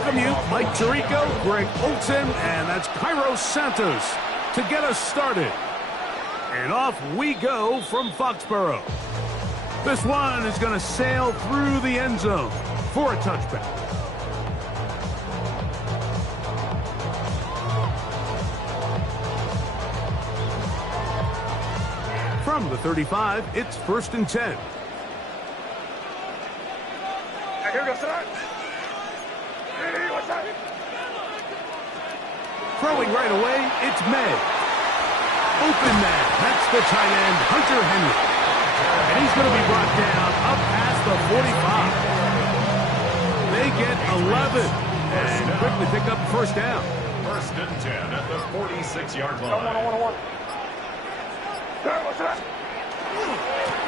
welcome you, Mike Tirico, Greg Olson, and that's Cairo Santos to get us started. And off we go from Foxborough. This one is going to sail through the end zone for a touchback. From the 35, it's 1st and 10. Throwing right away, it's May. Open man, that's the tight end, Hunter Henry. And he's going to be brought down up past the 45. They get 11 and quickly pick up first down. 1st and 10 at the 46-yard line.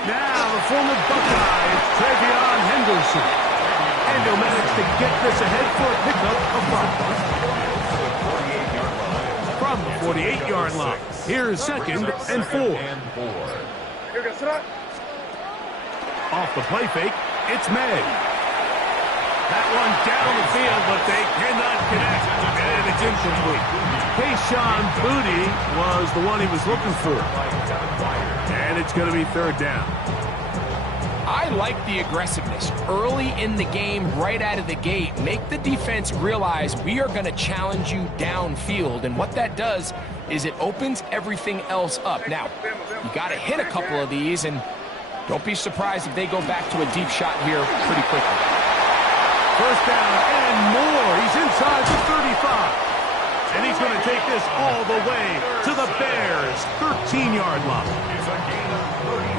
Now the former Buckeye, it's Travion Henderson. And he'll manage to get this ahead for a pickup of 5. From the 48-yard line, here's 2nd and 4. Off the play fake, it's May. That one down the field, but they cannot connect, and it's incomplete. Kayshon Boutte was the one he was looking for. And it's going to be 3rd down. I like the aggressiveness early in the game, right out of the gate. Make the defense realize we are going to challenge you downfield, and what that does is it opens everything else up. Now, you got to hit a couple of these, and don't be surprised if they go back to a deep shot here pretty quickly. 1st down and more. He's inside the 35. And he's going to take this all the way to the Bears' 13-yard line.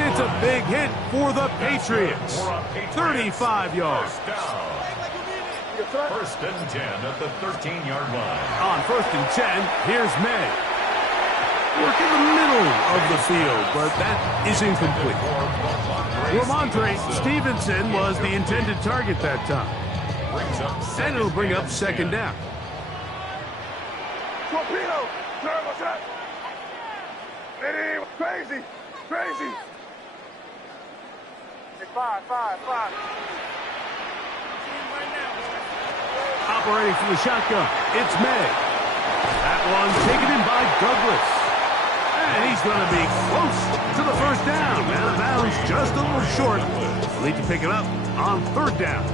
It's a big hit for the Patriots. 35 yards. 1st and 10 at the 13-yard line. On 1st and 10, here's May. Work in the middle of the field, but that is incomplete. Ramondre Stevenson was the intended target that time. And it'll bring up 2nd down. Torpedo! Turbo shot! Crazy! Crazy! 5. Operating from the shotgun, it's May. That one taken in by Douglas. And he's going to be close to the 1st down. Out of bounds, just a little short. We'll need to pick it up on 3rd down.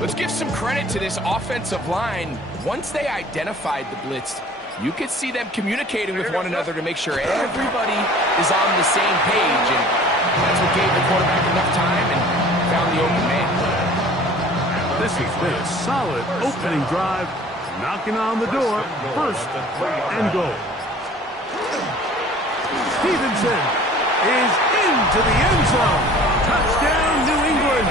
Let's give some credit to this offensive line. Once they identified the blitz, you could see them communicating with one another to make sure everybody is on the same page. And that's what gave the quarterback enough time and found the open man. This has been a solid opening drive. Knocking on the door. 1st and goal. Stevenson is into the end zone. Touchdown, New England.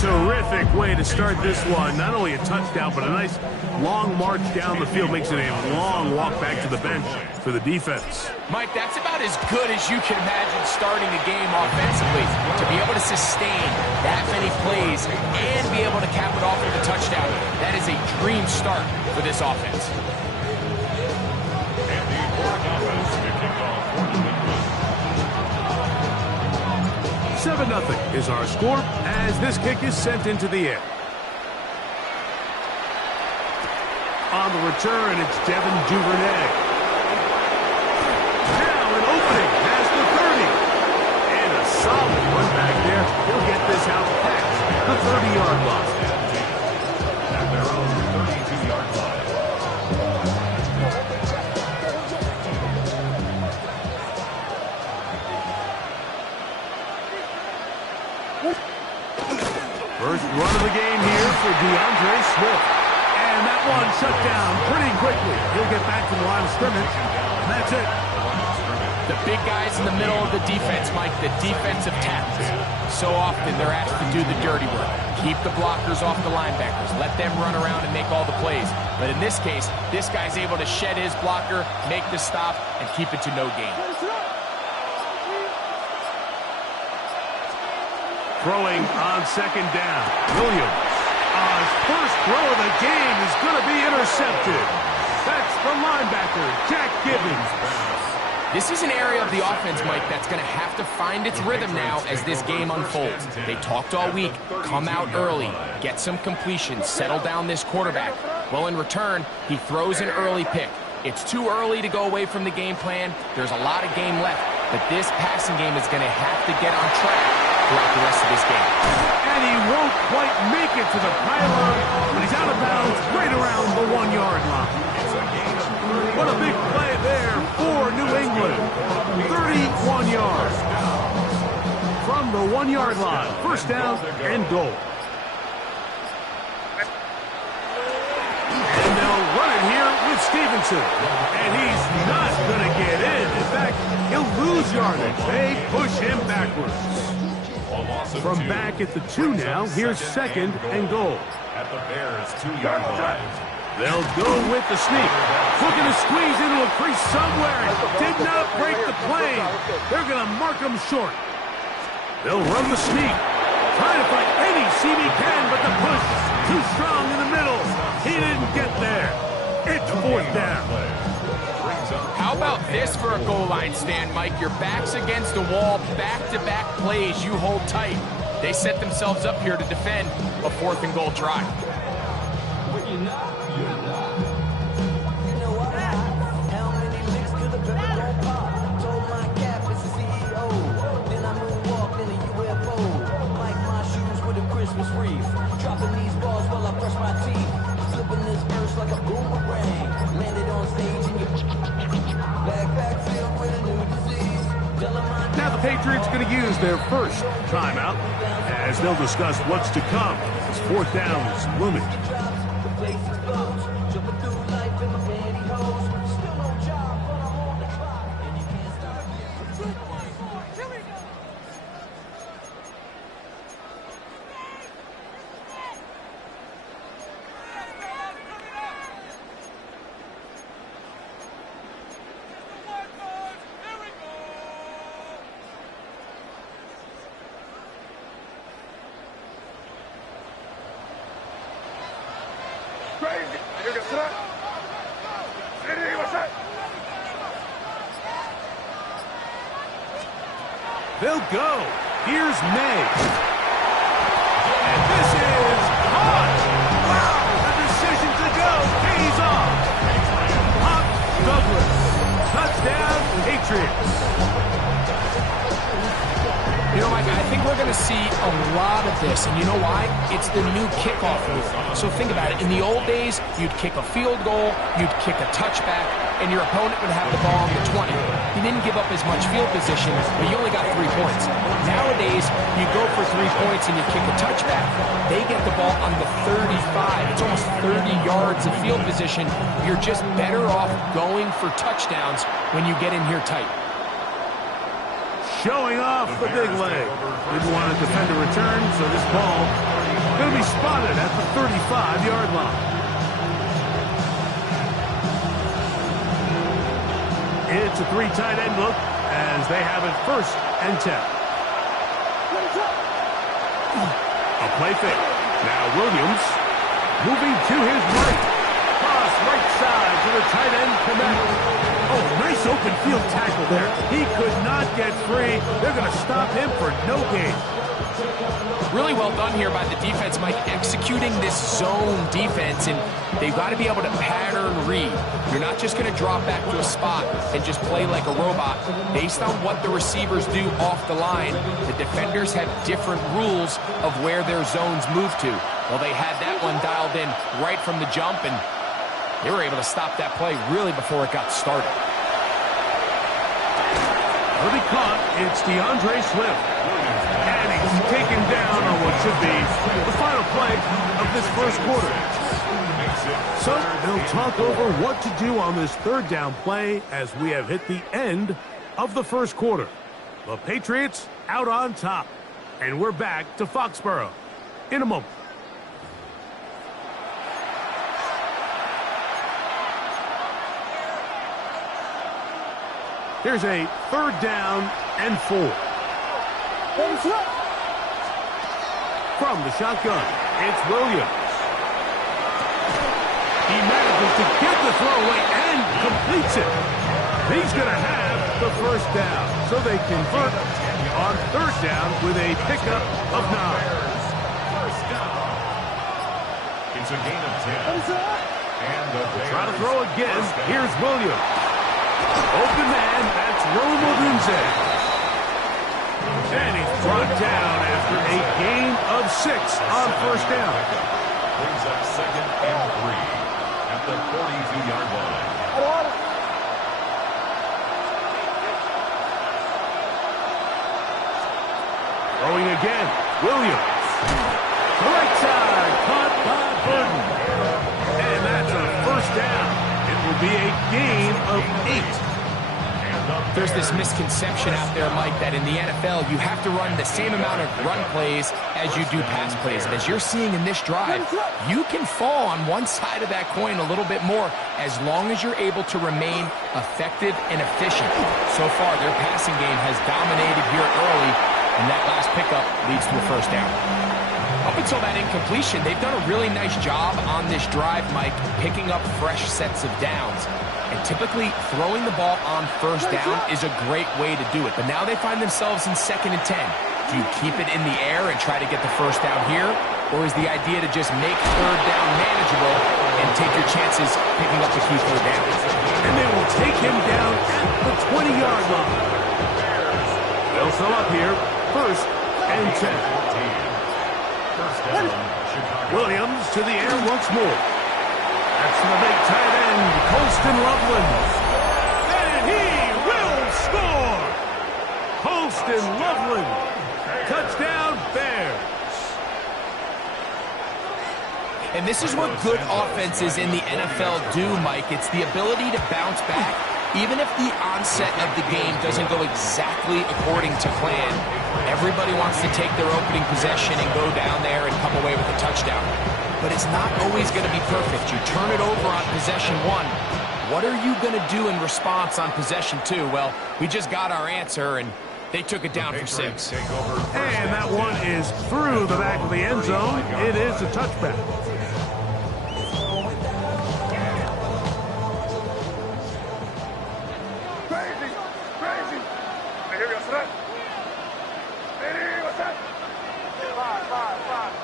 Terrific way to start this one. Not only a touchdown, but a nice long march down the field. Makes it a long walk back to the bench for the defense. Mike, that's about as good as you can imagine starting a game offensively. To be able to sustain that many plays and be able to cap it off with a touchdown, that is a dream start for this offense. 7-0 is our score as this kick is sent into the air. On the return, it's Devin Duvernay. Now an opening past the 30. And a solid run back there. He'll get this out past the 30-yard line. At their own 32-yard line. First run of the game here for DeAndre Swift. And that one shut down pretty quickly. He'll get back to the line of scrimmage. And that's it. The big guys in the middle of the defense, Mike, the defensive tackles. So often they're asked to do the dirty work. Keep the blockers off the linebackers. Let them run around and make all the plays. But in this case, this guy's able to shed his blocker, make the stop, and keep it to no gain. Throwing on 2nd down. Williams. His first throw of the game is going to be intercepted. That's the linebacker, Jack Gibbons. This is an area of the offense, Mike, that's going to have to find its rhythm now as this game unfolds. They talked all week, come out early, get some completions, settle down this quarterback. Well, in return, he throws an early pick. It's too early to go away from the game plan. There's a lot of game left, but this passing game is going to have to get on track throughout the rest of this game. And he won't quite make it to the pylon, but he's out of bounds right around the 1-yard line. What a big play there for New England. 31 yards. From the 1-yard line, first down and goal. And they'll run it here with Stevenson. And he's not going to get in. In fact, he'll lose yardage. They push him backwards. From back at the 2 now, here's second and goal. At the Bears' 2-yard line. They'll go with the sneak. Looking to squeeze into a crease somewhere. Did not break the plane. They're going to mark him short. They'll run the sneak. Trying to find any seam he can, but the push too strong in the middle. He didn't get there. It's fourth down. How about this for a goal line stand, Mike? Your back's against the wall, back-to-back plays you hold tight. They set themselves up here to defend a 4th and goal try. Dropping these balls while I brush my teeth. Flipping this verse like a boomerang. Landed on stage and you backpack filled with a new disease. Now the Patriots going to use their first timeout as they'll discuss what's to come as 4th down is looming. The place explodes. Jumping through life in my pantyhose. Still no job, but I'm on the clock. And you can't stop me. Here we go. They'll go. Here's May. And this is caught. Wow, the decision to go pays off. Pop Douglas. Touchdown, Patriots. You know, Mike, I think we're going to see a lot of this, and you know why? It's the new kickoff rule. So think about it. In the old days, you'd kick a field goal, you'd kick a touchback, and your opponent would have the ball on the 20. You didn't give up as much field position, but you only got 3 points. Nowadays, you go for 3 points and you kick a touchback. They get the ball on the 35. It's almost 30 yards of field position. You're just better off going for touchdowns when you get in here tight. Showing off the big leg. Didn't want to defend a return, so this ball going to be spotted at the 35-yard line. It's a 3 tight end look as they have it first and 10. A play fake. Now Williams moving to his right. Cross right side to the tight end Komet. Oh, nice open field tackle there. He could not get free. They're going to stop him for no gain. Really well done here by the defense, Mike, executing this zone defense, and they've got to be able to pattern read. You're not just going to drop back to a spot and just play like a robot. Based on what the receivers do off the line, the defenders have different rules of where their zones move to. Well, they had that one dialed in right from the jump, and they were able to stop that play really before it got started. Early caught, it's DeAndre Swift. And he's taken down on what should be the final play of this first quarter. So they'll talk over what to do on this 3rd down play as we have hit the end of the first quarter. The Patriots out on top. And we're back to Foxborough in a moment. Here's a 3rd down and 4. From the shotgun, it's Williams. He manages to get the throw away and completes it. He's going to have the first down, so they convert on third down with a pickup of 9. First down. It's a gain of 10. And the Try to throw again. Here's Williams. Open man, that's Roma Dunze. And he's brought down after a gain of 6 on first down. Brings up 2nd and 3 at the 42-yard line. Throwing again. Williams. Right side. Caught by Burton. And that's a first down. It will be a gain of 8. There's this misconception out there, Mike, that in the NFL, you have to run the same amount of run plays as you do pass plays. And as you're seeing in this drive, you can fall on one side of that coin a little bit more as long as you're able to remain effective and efficient. So far, their passing game has dominated here early, and that last pickup leads to a first down. Up until that incompletion, they've done a really nice job on this drive, Mike, picking up fresh sets of downs. And typically, throwing the ball on first down is a great way to do it. But now they find themselves in 2nd and 10. Do you keep it in the air and try to get the first down here? Or is the idea to just make third down manageable and take your chances picking up the key third down? And they will take him down at the 20-yard line. They'll fill up here. 1st and 10. First down, Chicago. Williams to the air once more. That's the big tight end, Colston Loveland. And he will score! Colston Loveland. Touchdown, Bears. And this is what good offenses in the NFL do, Mike. It's the ability to bounce back. Even if the onset of the game doesn't go exactly according to plan, everybody wants to take their opening possession and go down there and come away with a touchdown. But it's not always going to be perfect. You turn it over on possession 1. What are you going to do in response on possession 2? Well, we just got our answer, and they took it down for 6. And that one is through the back of the end zone. It is a touchback. Crazy! Crazy! I hear you, what's that? Hey, what's that? 5.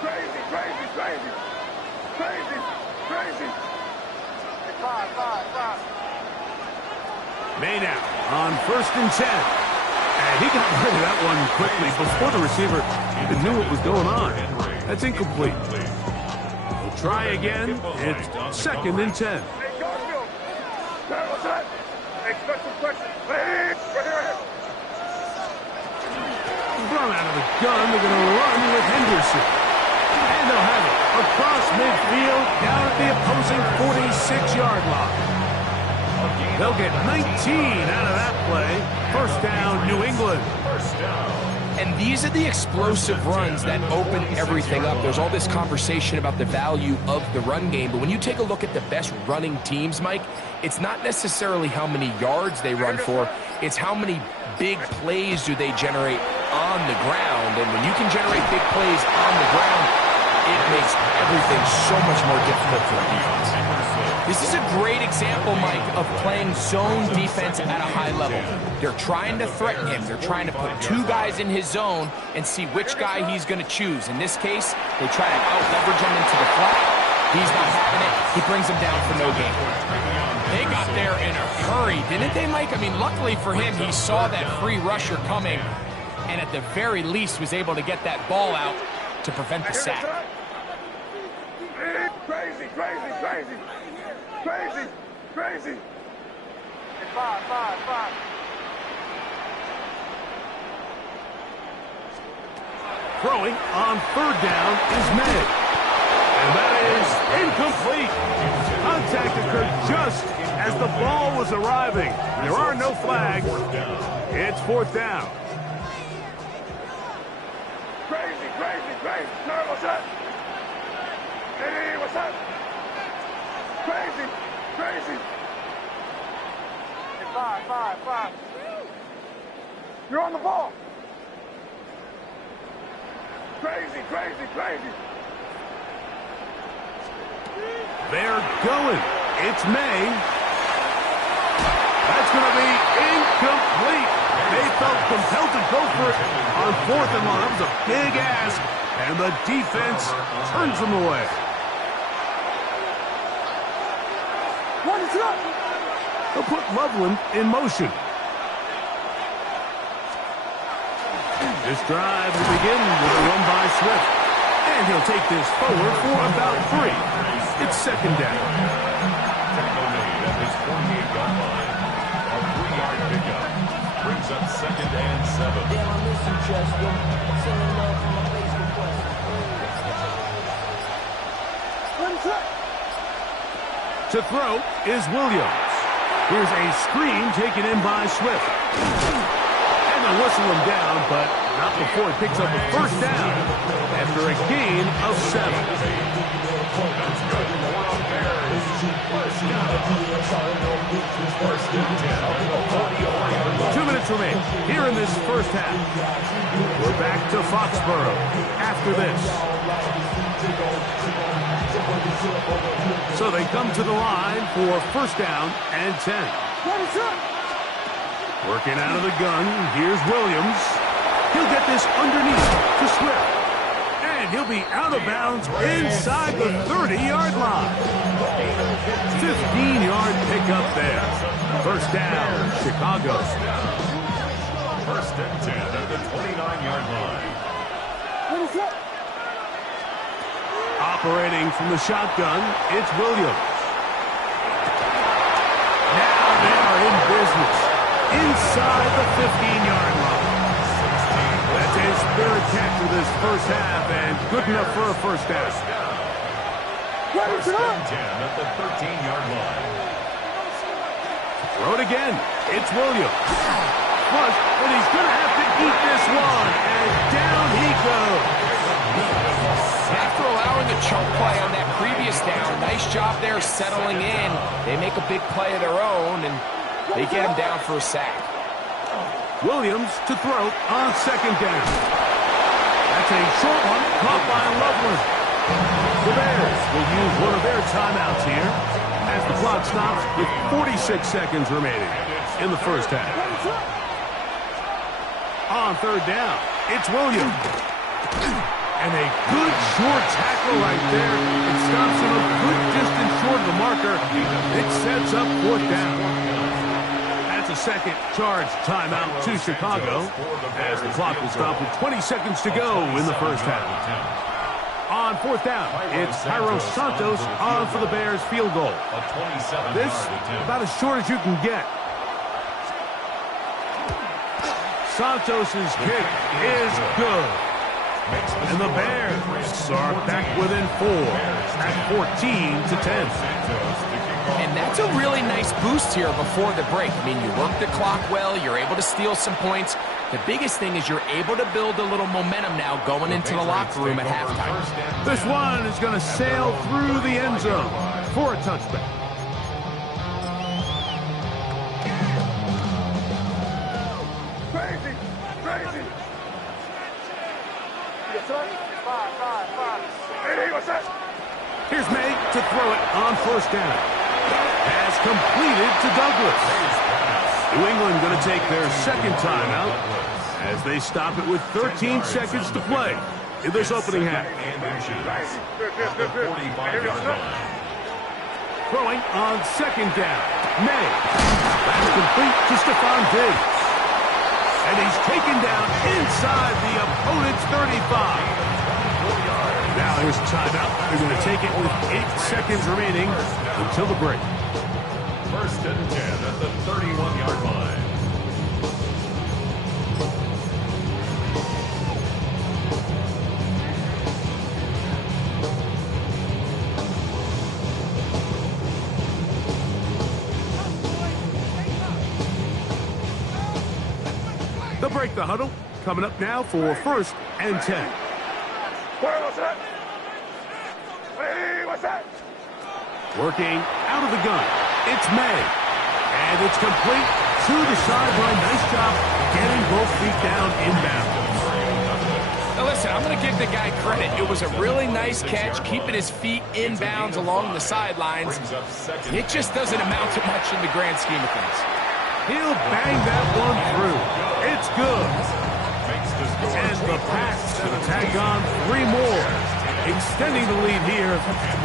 Crazy, crazy, crazy. Crazy, crazy. 5. Maynard on 1st and 10. And he got rid of that one quickly before the receiver even knew what was going on. That's incomplete. We'll try again. It's 2nd and 10. Hey, Garfield. Hey, what's that? Hey, special question. Hey, right here. Run out of the gun. They're going to run with Henderson. And they'll have it across midfield down at the opposing 46-yard line. They'll get 19 out of that play. First down, New England. First down. And these are the explosive runs that open everything up. There's all this conversation about the value of the run game, but when you take a look at the best running teams, Mike, it's not necessarily how many yards they run for, it's how many big plays do they generate on the ground. And when you can generate big plays on the ground, it makes everything so much more difficult for the defense. This is a great example, Mike, of playing zone defense at a high level. They're trying to threaten him. They're trying to put 2 guys in his zone and see which guy he's going to choose. In this case, they try to out-leverage him into the flat. He's not having it. He brings him down for no gain. They got there in a hurry, didn't they, Mike? I mean, luckily for him, he saw that free rusher coming and at the very least was able to get that ball out to prevent the sack. Crazy, crazy, crazy. Crazy, crazy. 5. Throwing on 3rd down is May. And that is incomplete. Contact occurred just as the ball was arriving. There are no flags. It's 4th down. Crazy, crazy, crazy. Sir, what's that? Hey, what's that? Crazy, crazy. 5. You're on the ball. Crazy, crazy, crazy. They're going. It's May. That's going to be incomplete. They felt compelled to go for it on 4th and long. That was a big ask, and the defense turns them away. They'll put Loveland in motion. This drive will begin with a run by Swift. And he'll take this forward for about 3. It's 2nd down. Tackle made at his 48-yard line. A 3-yard pickup. Brings up 2nd and 7. Damn, I miss you, Chester. Sending love from my Facebook quest. To throw is Williams. Here's a screen taken in by Swift. And they'll whistle him down, but not before he picks up a 1st down after a gain of 7. 2 minutes remain here in this 1st half. We're back to Foxborough after this. So they come to the line for 1st down and 10. Working out of the gun, here's Williams. He'll get this underneath to Swift. And he'll be out of bounds inside the 30-yard line. 15-yard pickup there. 1st down, Chicago. 1st and 10 at the 29-yard line. Operating from the shotgun, it's Williams. Now they are in business inside the 15-yard line. That's a spirit catch for this 1st half and good enough for a 1st down. 1st and 10 at the 13-yard line. Throw it again. It's Williams. Flush, and he's going to have to eat this one. And down he goes. After allowing a chunk play on that previous down, nice job there settling in. They make a big play of their own, and they get him down for a sack. Williams to throw on 2nd down. That's a short one caught by Loveland. The Bears will use one of their timeouts here as the clock stops with 46 seconds remaining in the 1st half. On 3rd down, it's Williams. And a good short tackle right there. It stops him a good distance short of the marker. It sets up 4th down. That's a 2nd charge timeout to Chicago as the clock will stop with 20 seconds to go in the 1st half. On 4th down, it's Jairo Santos on for the Bears field goal. This about as short as you can get. Santos's kick is good. And the Bears are back within 4 at 14-10. And that's a really nice boost here before the break. I mean, you work the clock well, you're able to steal some points. The biggest thing is you're able to build a little momentum now going into the locker room at halftime. This one is going to sail through the end zone for a touchback. Crazy! Crazy! Yes, sir. 5. Hey, what's that? Here's May to throw it on 1st down. Has completed to Douglas. New England going to take their 2nd timeout as they stop it with 13 seconds to play in this opening half. Good. Throwing on 2nd down. May. That's complete to Stephon Diggs. And he's taken down inside the opponent's 35. Now here's a timeout. They're going to take it with 8 seconds remaining until the break. 1st and 10 at the 31-yard line. They'll break the huddle. Coming up now for 1st and 10. What's that? Hey, what's that? Working out of the gun. It's May. And it's complete to the sideline. Nice job getting both feet down inbounds. Now listen, I'm going to give the guy credit. It was a really nice catch, keeping his feet inbounds along the sidelines. It just doesn't amount to much in the grand scheme of things. He'll bang that one through. It's good. And the Pats will tag on 3 more, extending the lead here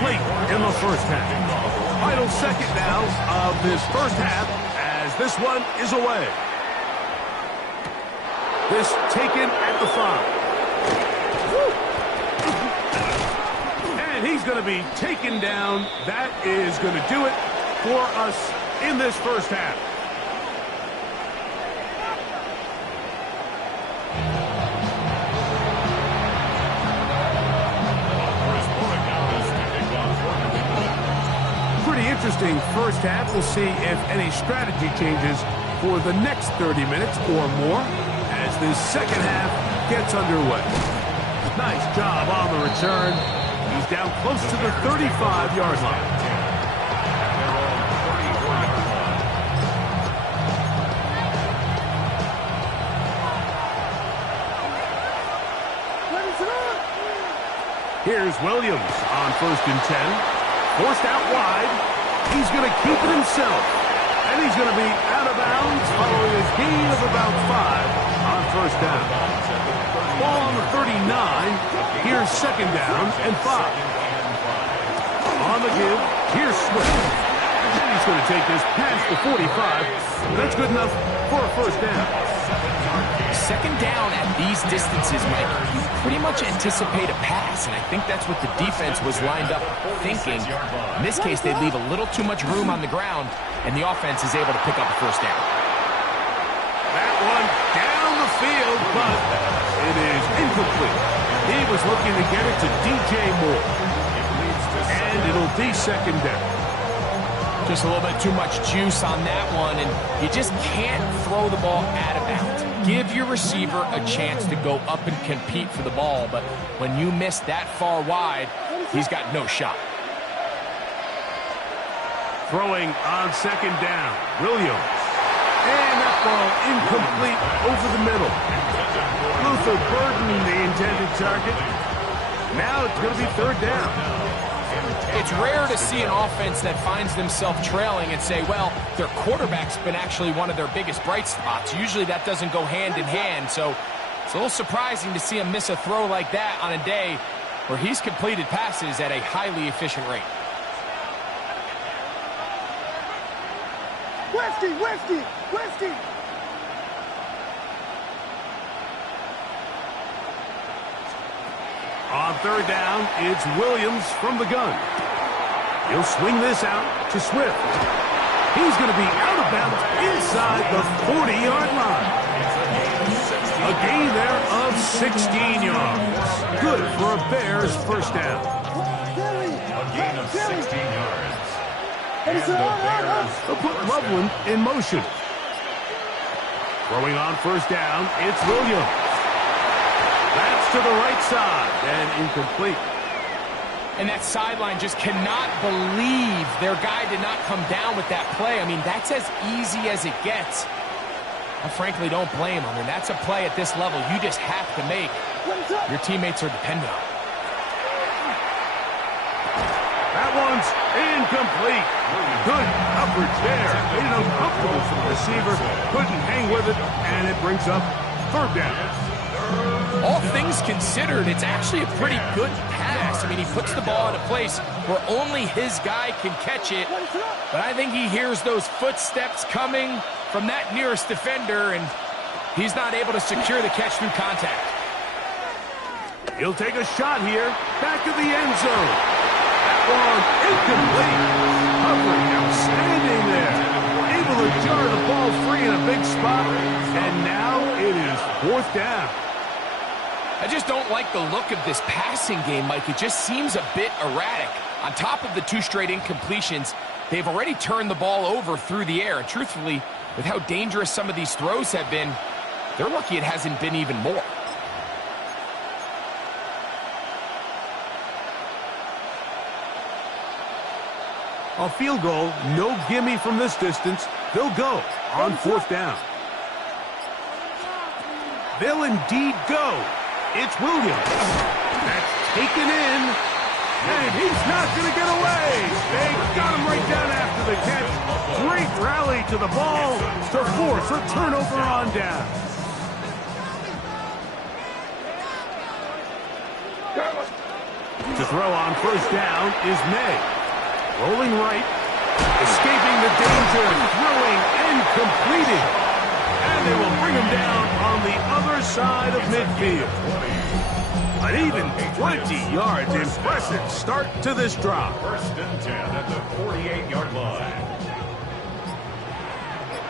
late in the first half. Final second now of this first half as this one is away. This taken at the 5. And he's going to be taken down. That is going to do it for us in this first half. Pretty interesting first half. We'll see if any strategy changes for the next 30 minutes or more as this second half gets underway. Nice job on the return. He's down close to the 35-yard line. Here's Williams on 1st and 10. Forced out wide. He's going to keep it himself. And he's going to be out of bounds following a gain of about 5 on 1st down. Ball on the 39. Here's 2nd down and 5. On the give, here's Swift. And he's going to take this past the 45. And that's good enough for a 1st down. 2nd down at these distances, Mike, you pretty much anticipate a pass, and I think that's what the defense was lined up thinking. In this case, they leave a little too much room on the ground, and the offense is able to pick up a 1st down. That one down the field, but it is incomplete. He was looking to get it to DJ Moore. And it'll be 2nd down. Just a little bit too much juice on that one, and you just can't throw the ball out of bounds. Give your receiver a chance to go up and compete for the ball, but when you miss that far wide, he's got no shot. Throwing on 2nd down, Williams. And that ball incomplete over the middle. Luther Burden, the intended target. Now it's going to be 3rd down. It's rare to see an offense that finds themselves trailing and say, well, their quarterback's been actually one of their biggest bright spots. Usually that doesn't go hand in hand, so it's a little surprising to see him miss a throw like that on a day where he's completed passes at a highly efficient rate. Westy! On 3rd down, it's Williams from the gun. He'll swing this out to Swift. He's going to be out of bounds inside the 40-yard line. A gain there of 16 yards. Good for a Bears 1st down. A gain of 16 yards. And the Bears They'll put Loveland in motion. Throwing on 1st down, it's Williams. That's to the right side and incomplete. And that sideline just cannot believe their guy did not come down with that play. I mean, that's as easy as it gets. I frankly don't blame him. And that's a play at this level you just have to make. Your teammates are dependent on it. That one's incomplete. Good coverage there. Made it uncomfortable for the receiver. Couldn't hang with it, and it brings up 3rd down. All things considered, it's actually a pretty good pass. I mean, he puts the ball in a place where only his guy can catch it. But I think he hears those footsteps coming from that nearest defender, and he's not able to secure the catch through contact. He'll take a shot here. Back of the end zone. That one incomplete. Hovering, outstanding there. Able to jar the ball free in a big spot. And now it is 4th down. I just don't like the look of this passing game, Mike. It just seems a bit erratic. On top of the 2 straight incompletions, they've already turned the ball over through the air. And truthfully, with how dangerous some of these throws have been, they're lucky it hasn't been even more. A field goal, no gimme from this distance. They'll go on 4th down. They'll indeed go. It's Williams. That's taken in. And he's not going to get away. They got him right down after the catch. Great rally to the ball to force a turnover on down. To throw on first down is May. Rolling right. Escaping the danger. Throwing and completing. And they will bring him down on the other side of midfield. An even 20 yards. Impressive start to this drive. First and 10 at the 48-yard line.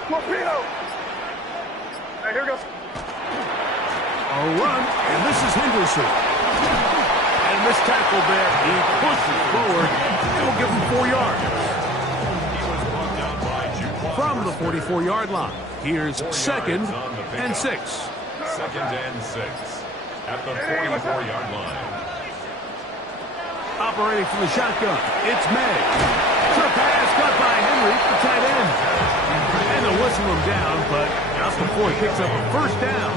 Torpedo! Hey, here goes. A run, and this is Henderson. And this tackle there, he pushes forward. It will give him 4 yards. From the 44-yard line, here's second and 6. Second and 6 at the 44-yard line. Operating from the shotgun, it's May. The pass cut by Henry, the tight end. And they'll whistle him down, but not before he picks up a first down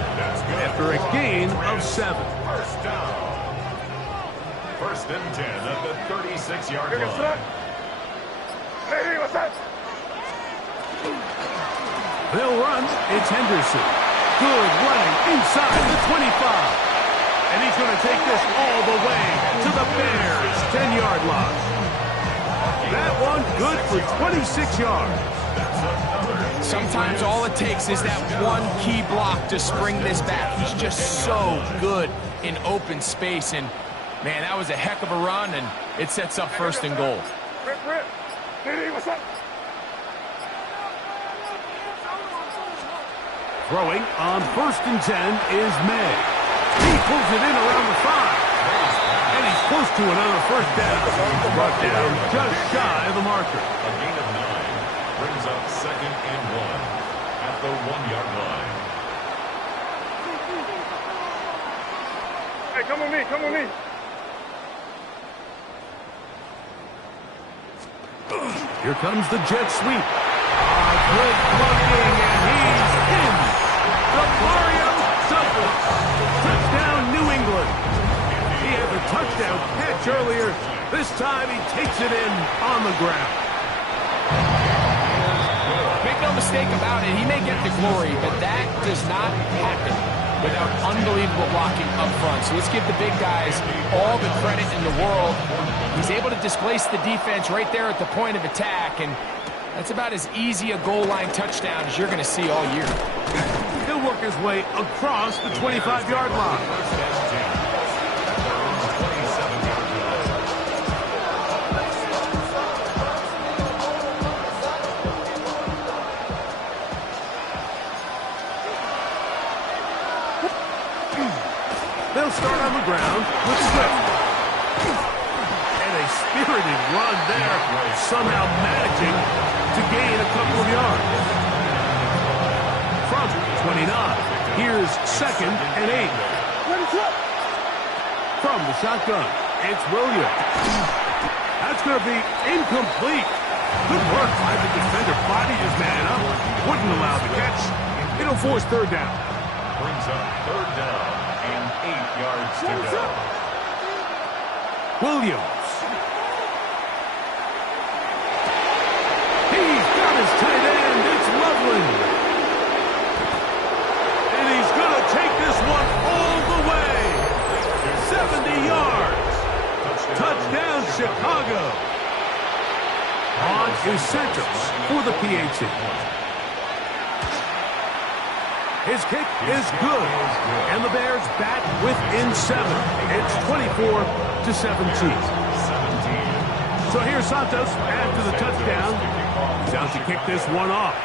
after a gain of 7. First down. First and 10 at the 36-yard Here goes line. that. Hey, what's that? They'll run, it's Henderson. Good running inside the 25. And he's going to take this all the way to the Bears' 10-yard line. That one good for 26 yards. Sometimes all it takes is that one key block to spring this back. He's just so good in open space. And, man, that was a heck of a run, and it sets up first and goal. Rip. Hey, what's that? Throwing on first and 10 is May. He pulls it in around the 5. And he's close to another first down. Brought down just shy of the marker. A gain of 9 brings up second and 1 at the 1-yard line. Hey, come with me. Here comes the jet sweep. Good blocking, and he's in. The Mario Douglas. Touchdown, New England. He had the touchdown catch earlier. This time he takes it in on the ground. Make no mistake about it, he may get the glory, but that does not happen without unbelievable blocking up front. So let's give the big guys all the credit in the world. He's able to displace the defense right there at the point of attack, and that's about as easy a goal line touchdown as you're going to see all year. He'll work his way across the 25-yard line. First and 10 at their own 27-yard line. They'll start on the ground with Swift. And a spirited run there, somehow managing to gain a couple of yards. From 29, here's second and 8. From the shotgun, it's Williams. That's going to be incomplete. Good work by the defender. Bodied his man up. Wouldn't allow the catch. It'll force third down. Brings up third down and 8 yards to go. Williams. He's got his tight end. It's Loveland. And he's going to take this one all the way. 70 yards. Touchdown, Chicago. On is Santos for the PAT. His kick is good. And the Bears back within 7. It's 24-17. So here's Santos after the touchdown. He's out to kick this one off.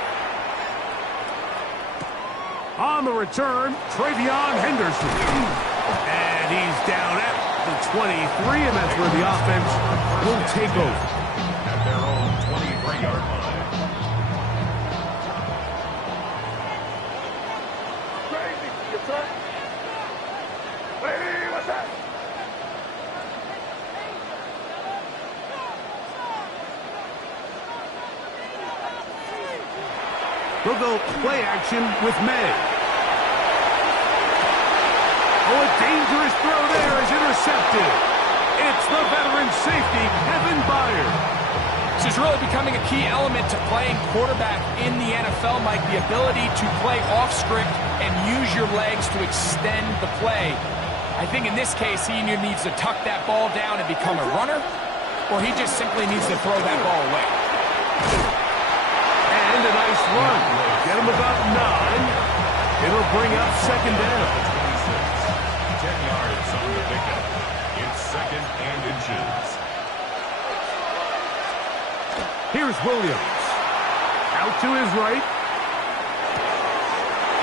On the return, Travion Henderson. And he's down at the 23, and that's where the offense will take over. At their own 23-yard line. Crazy. What's that? Hey, what's that? We'll go play action with May. Oh, a dangerous throw there is intercepted. It's the veteran Veteran safety Kevin Byard. This is really becoming a key element to playing quarterback in the NFL, Mike, the ability to play off script and use your legs to extend the play. I think in this case, he either needs to tuck that ball down and become a runner, or he just simply needs to throw that ball away. And a nice run. Get him about 9. It'll bring up second down. 10 yards on the pickup. It's second and inches. Here's Williams. Out to his right.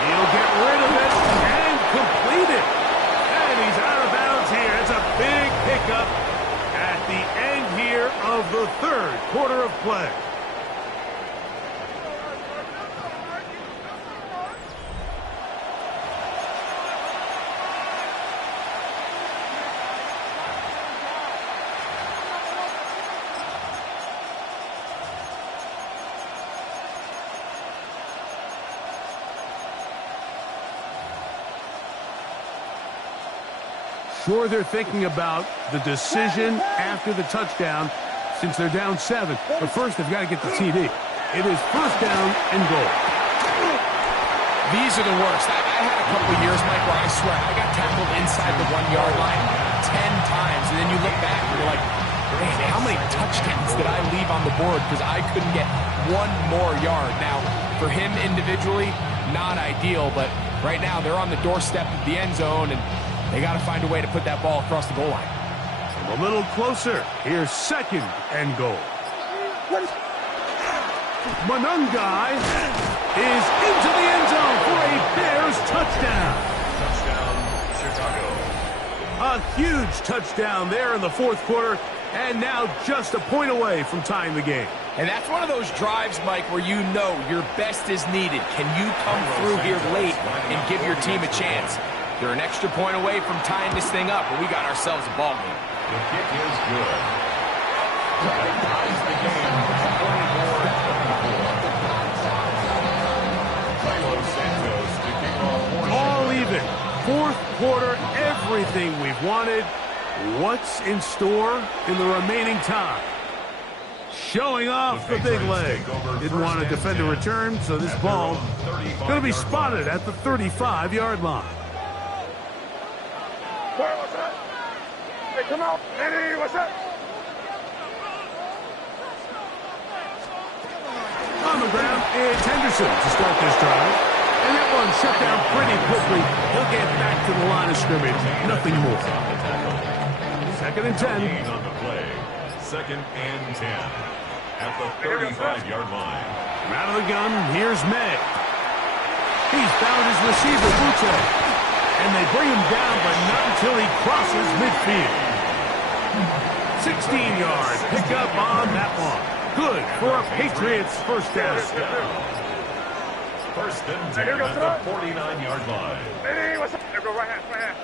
He'll get rid of it and complete it. And he's out of bounds here. It's a big pickup at the end here of the third quarter of play. Sure, they're thinking about the decision after the touchdown since they're down 7. But first, they've got to get the TD. It is first down and goal. These are the worst. I had a couple of years, Mike, where I swear I got tackled inside the 1-yard line 10 times. And then you look back and you're like, man, how many touchdowns did I leave on the board because I couldn't get one more yard? Now, for him individually, not ideal. But right now, they're on the doorstep of the end zone, and they got to find a way to put that ball across the goal line. A little closer. Here's second and goal. Monungai is into the end zone for a Bears touchdown. Touchdown, Chicago. A huge touchdown there in the fourth quarter, and now just a point away from tying the game. And that's one of those drives, Mike, where you know your best is needed. Can you come through here late and give your team a chance? They're an extra point away from tying this thing up, and we got ourselves a ball game. The kick is good. That ties the game 24-24. Carlos Santos to kick off. All even. Fourth quarter, everything we've wanted. What's in store in the remaining time? Showing off the big leg. Didn't want to defend a return, so this ball going to be spotted at the 35-yard line. What's that? Hey, come out. Hey, what's that? On the ground, it's Henderson to start this drive. And that one shut down pretty quickly. He'll get back to the line of scrimmage. Nothing more. Second and 10. Gain on the play. Second and 10. At the 35-yard line. From out of the gun, here's May. He's found his receiver, Butte. And they bring him down, but not until he crosses midfield. 16-yard pickup on that one. Good for a Patriots first down. First and 10 at the 49-yard line. Hey, what's up? There go right hand, right hand.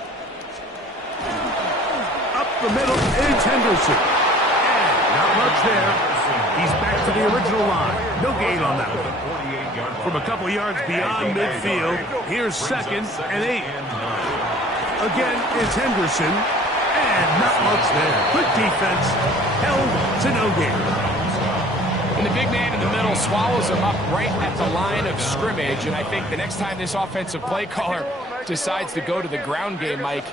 Up the middle, it's Henderson. And not much there. He's back to the original line. No gain on that one. From a couple yards beyond midfield, here's second and 8. Again, it's Henderson. And not much there. Good defense. Held to no gain. And the big man in the middle swallows him up right at the line of scrimmage. And I think the next time this offensive play caller decides to go to the ground game, Mike,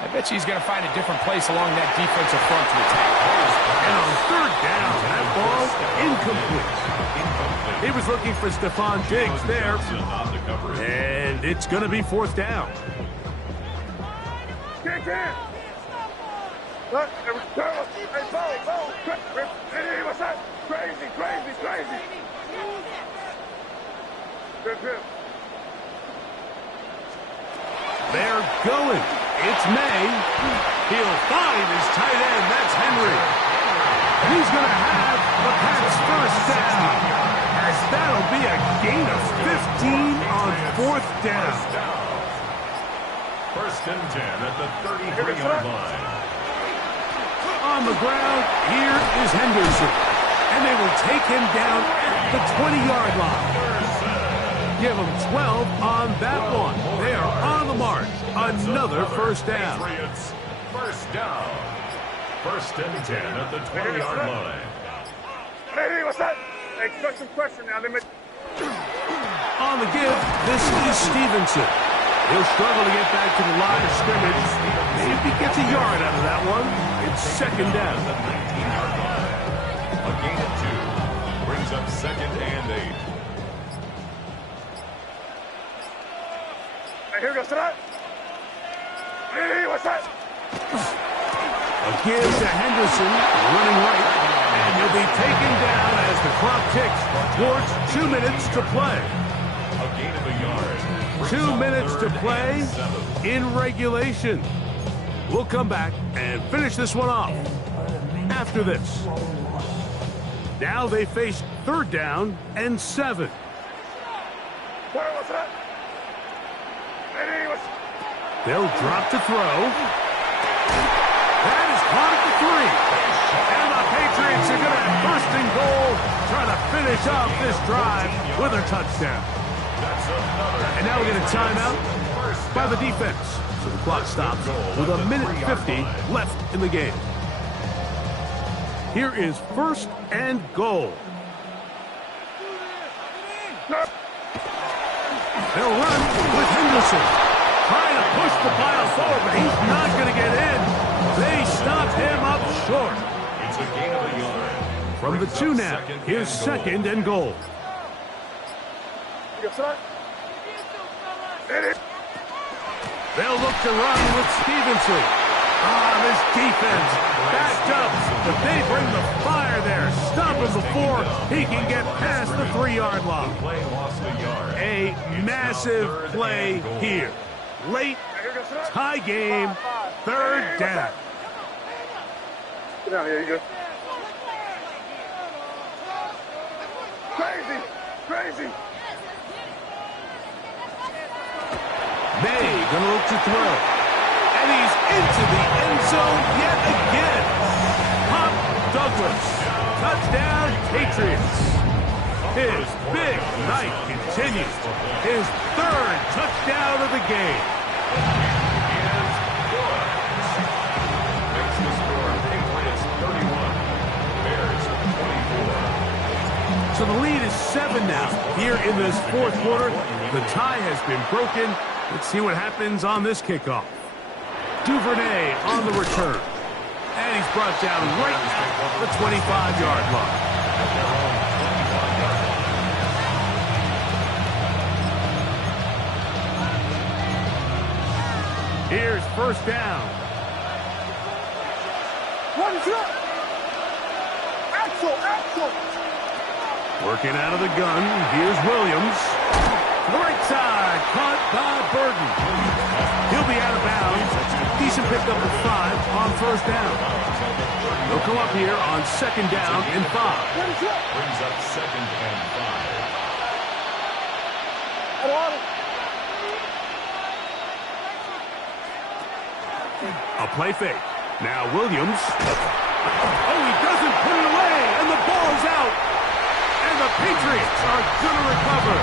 I bet you he's going to find a different place along that defensive front to attack. And on third down, that ball incomplete. He was looking for Stephon Diggs there. And it's going to be fourth down. Can't. Look, hey, Bo. Hey, what's that? Crazy. Good. They're going. It's May. He'll find his tight end. That's Henry. And he's going to have the Pats first down. As that'll be a gain of 15 on fourth down. First and 10 at the 33-yard line. On the ground, here is Henderson. And they will take him down at the 20-yard line. Give them 12 on that one. They are on the march. Another first down. Patriots, first down. First and 10 at the 20-yard line. Hey, what's that? Hey, expect some pressure now. On the give, this is Stevenson. He'll struggle to get back to the line of scrimmage. Maybe if he gets a yard out of that one, it's second down. The 19-yard line. A gain of 2 brings up second and 8. Hey, here goes to that. Hey, what's that? A give to Henderson, running right, and he'll be taken down as the clock ticks towards 2 minutes to play. A gain of a yard. 2 minutes to play in regulation. We'll come back and finish this one off after this. Now they face third down and 7. Hey, what's that? Hey, what's They'll drop to throw. That is caught at the 3. And the Patriots are going to have first and goal, trying to finish off this drive with a touchdown. And now we get a timeout by the defense. So the clock stops with 1:50 left in the game. Here is first and goal. They'll run with Henderson. Trying to push the pile forward, but he's not going to get in. They stop him up short. It's a gain of a yard. From the 2 now, here's second and goal. you son? They'll look to run with Stevenson. This defense backed up, but they bring the fire there. Stop him before he can get past the 3-yard line. Play lost a yard. A massive play here. Late, tie game, third down. Get down here, you go. Crazy! Crazy! May gonna look to throw. And he's into the end zone yet again. Pop Douglas. Touchdown, Patriots. His big night continues. His third touchdown of the game. Makes the score Patriots 31, Bears 24. So the lead is 7 now. Here in this fourth quarter, the tie has been broken. Let's see what happens on this kickoff. Duvernay on the return. And he's brought down right at the 25-yard line. Here's first down. One shot! Axel! Axel! Working out of the gun. Here's Williams. To the right side. Caught by Burton. He'll be out of bounds. Decent pickup of 5 on first down. They'll come up here on second down and 5. Brings up second and 5. A play fake. Now Williams. Oh, he doesn't put it away, and the ball's out. And the Patriots are going to recover.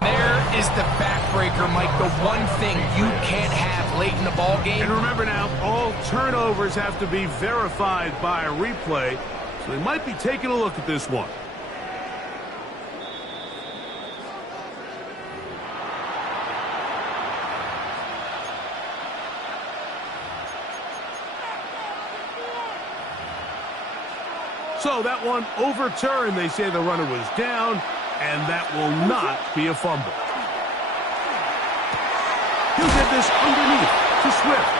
There is the backbreaker, Mike. The one thing you can't have late in the ball game. And remember now, all turnovers have to be verified by a replay, so they might be taking a look at this one. So that one overturned. They say the runner was down, and that will not be a fumble. He'll get this underneath to Swift.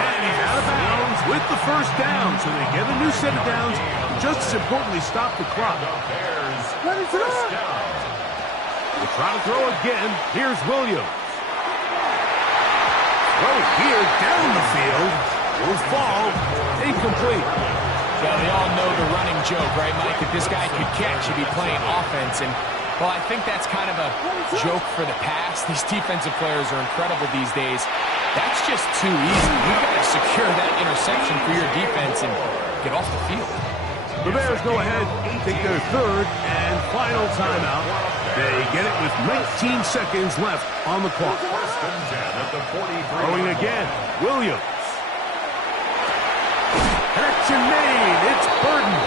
And he's out of bounds with the first down. So they get a new set of downs. Just as importantly, stop the clock. Bears first down. We'll try to throw again. Here's Williams. Throw here down the field. Will fall. Incomplete. Well, we all know the running joke, right, Mike? If this guy could catch, he'd be playing offense. And, well, I think that's kind of a joke for the past. These defensive players are incredible these days. That's just too easy. You've got to secure that interception for your defense and get off the field. The Bears go ahead, take their third and final timeout. They get it with 19 seconds left on the clock. and 10 at the 43. Throwing again, Williams. Connection made. It's Burden.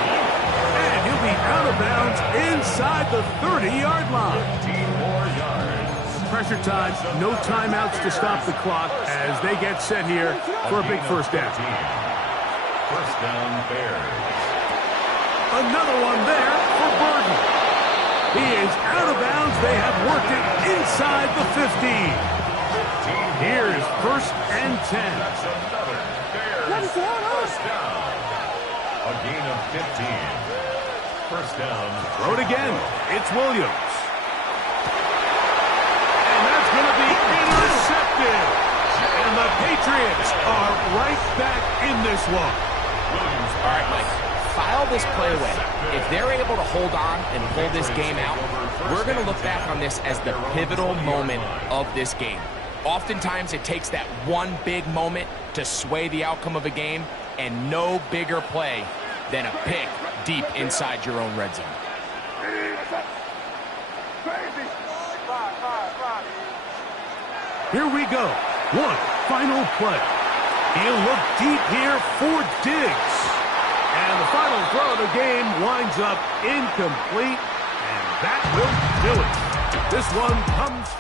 And he'll be out of bounds inside the 30-yard line. 15 more yards. Pressure time, no timeouts to stop the clock as they get set here for a big first down. First down, Bears. Another one there for Burden. He is out of bounds. They have worked it inside the 15. Here's first and 10. That's another Bears first down. A gain of 15. First down. Throw it again. It's Williams. And that's going to be intercepted. And the Patriots are right back in this one. All right, Mike, file this play away. If they're able to hold on and pull this game out, we're going to look back on this as the pivotal moment of this game. Oftentimes, it takes that one big moment to sway the outcome of a game, and no bigger play than a pick deep inside your own red zone. Here we go. One final play. He'll look deep here for Diggs. And the final throw of the game winds up incomplete, and that will do it. This one comes to